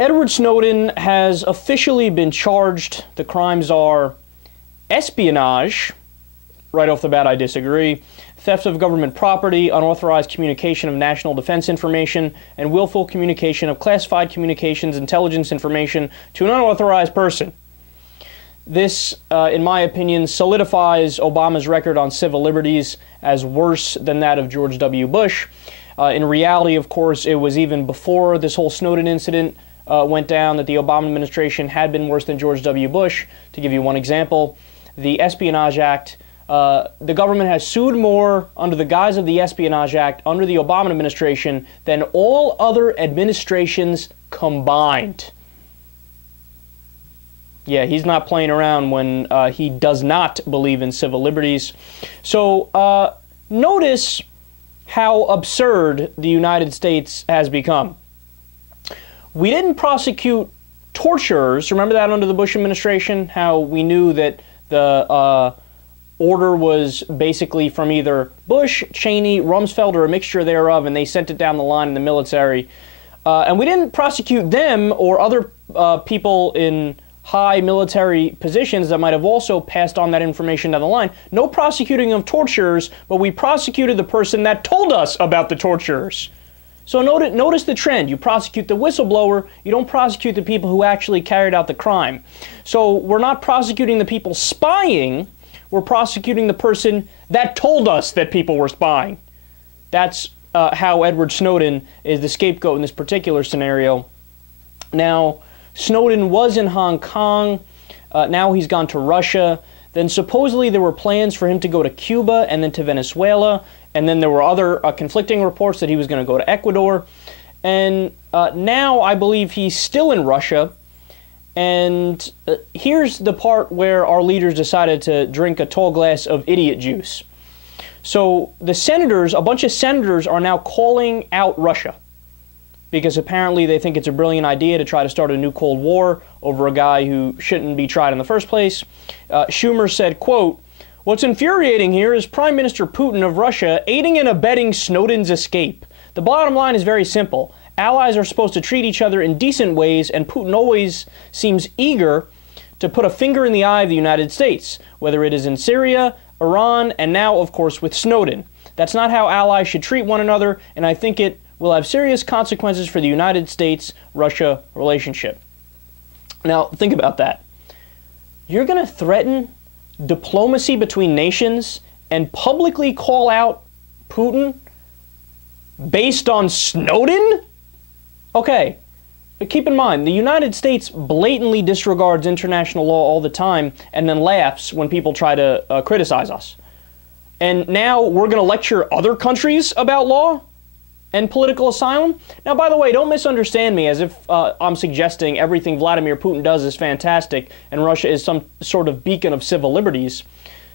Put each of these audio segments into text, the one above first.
Edward Snowden has officially been charged. The crimes are espionage. Right off the bat, I disagree. Theft of government property, unauthorized communication of national defense information, and willful communication of classified communications intelligence information to an unauthorized person. This, in my opinion, solidifies Obama's record on civil liberties as worse than that of George W. Bush. In reality, of course, it was even before this whole Snowden incident went down that the Obama administration had been worse than George W. Bush. To give you one example, the Espionage Act, the government has sued more under the guise of the Espionage Act under the Obama administration than all other administrations combined. Yeah, he's not playing around when he does not believe in civil liberties. So notice how absurd the United States has become. We didn't prosecute torturers. Remember that under the Bush administration? How we knew that the order was basically from either Bush, Cheney, Rumsfeld, or a mixture thereof, and they sent it down the line in the military. And we didn't prosecute them or other people in high military positions that might have also passed on that information down the line. No prosecuting of torturers, but we prosecuted the person that told us about the torturers. So notice the trend. You prosecute the whistleblower, you don't prosecute the people who actually carried out the crime. So we're not prosecuting the people spying, we're prosecuting the person that told us that people were spying. That's how Edward Snowden is the scapegoat in this particular scenario. Now, Snowden was in Hong Kong, now he's gone to Russia. Then supposedly there were plans for him to go to Cuba and then to Venezuela, and then there were other conflicting reports that he was going to go to Ecuador. And now I believe he's still in Russia. And here's the part where our leaders decided to drink a tall glass of idiot juice. So the senators, a bunch of senators are now calling out Russia, because apparently they think it's a brilliant idea to try to start a new Cold War over a guy who shouldn't be tried in the first place. Schumer said, quote, "What's infuriating here is Prime Minister Putin of Russia aiding and abetting Snowden's escape. The bottom line is very simple. Allies are supposed to treat each other in decent ways, and Putin always seems eager to put a finger in the eye of the United States, whether it is in Syria, Iran, and now, of course, with Snowden. That's not how allies should treat one another, and I think it will have serious consequences for the United States-Russia relationship." Now, think about that. You're going to threaten diplomacy between nations and publicly call out Putin based on Snowden? Okay, but keep in mind, the United States blatantly disregards international law all the time and then laughs when people try to criticize us. And now we're going to lecture other countries about law and political asylum? Now, by the way, don't misunderstand me as if I'm suggesting everything Vladimir Putin does is fantastic and Russia is some sort of beacon of civil liberties.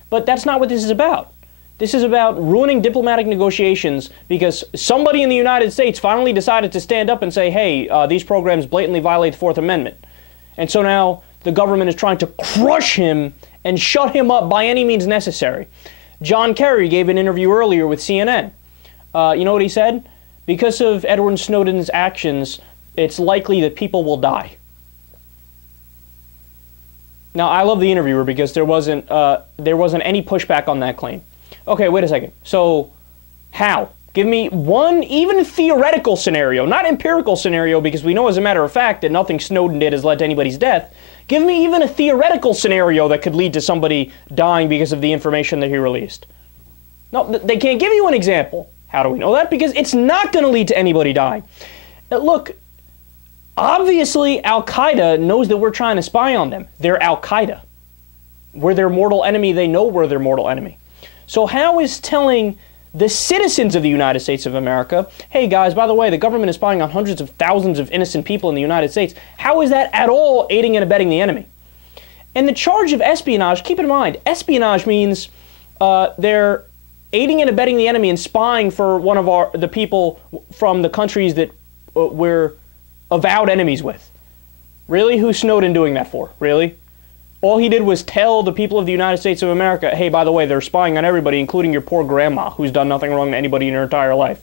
But that's not what this is about. This is about ruining diplomatic negotiations because somebody in the United States finally decided to stand up and say, hey, these programs blatantly violate the Fourth Amendment. And so now the government is trying to crush him and shut him up by any means necessary. John Kerry gave an interview earlier with CNN. You know what he said? Because of Edward Snowden's actions, it's likely that people will die. Now, I love the interviewer because there wasn't any pushback on that claim. Okay, wait a second. So, how? Give me one even theoretical scenario, not empirical scenario, because we know as a matter of fact that nothing Snowden did has led to anybody's death. Give me even a theoretical scenario that could lead to somebody dying because of the information that he released. No, they can't give you an example. How do we know that? Because it's not going to lead to anybody dying. Look, obviously Al-Qaeda knows that we're trying to spy on them. They're Al-Qaeda. We're their mortal enemy. They know we're their mortal enemy. So how is telling the citizens of the United States of America, hey guys, by the way, the government is spying on hundreds of thousands of innocent people in the United States, how is that at all aiding and abetting the enemy? And the charge of espionage, keep in mind, espionage means they're aiding and abetting the enemy and spying for one of the people from the countries that we're avowed enemies with. Really? Who's Snowden doing that for? Really? All he did was tell the people of the United States of America, hey, by the way, they're spying on everybody, including your poor grandma, who's done nothing wrong to anybody in her entire life.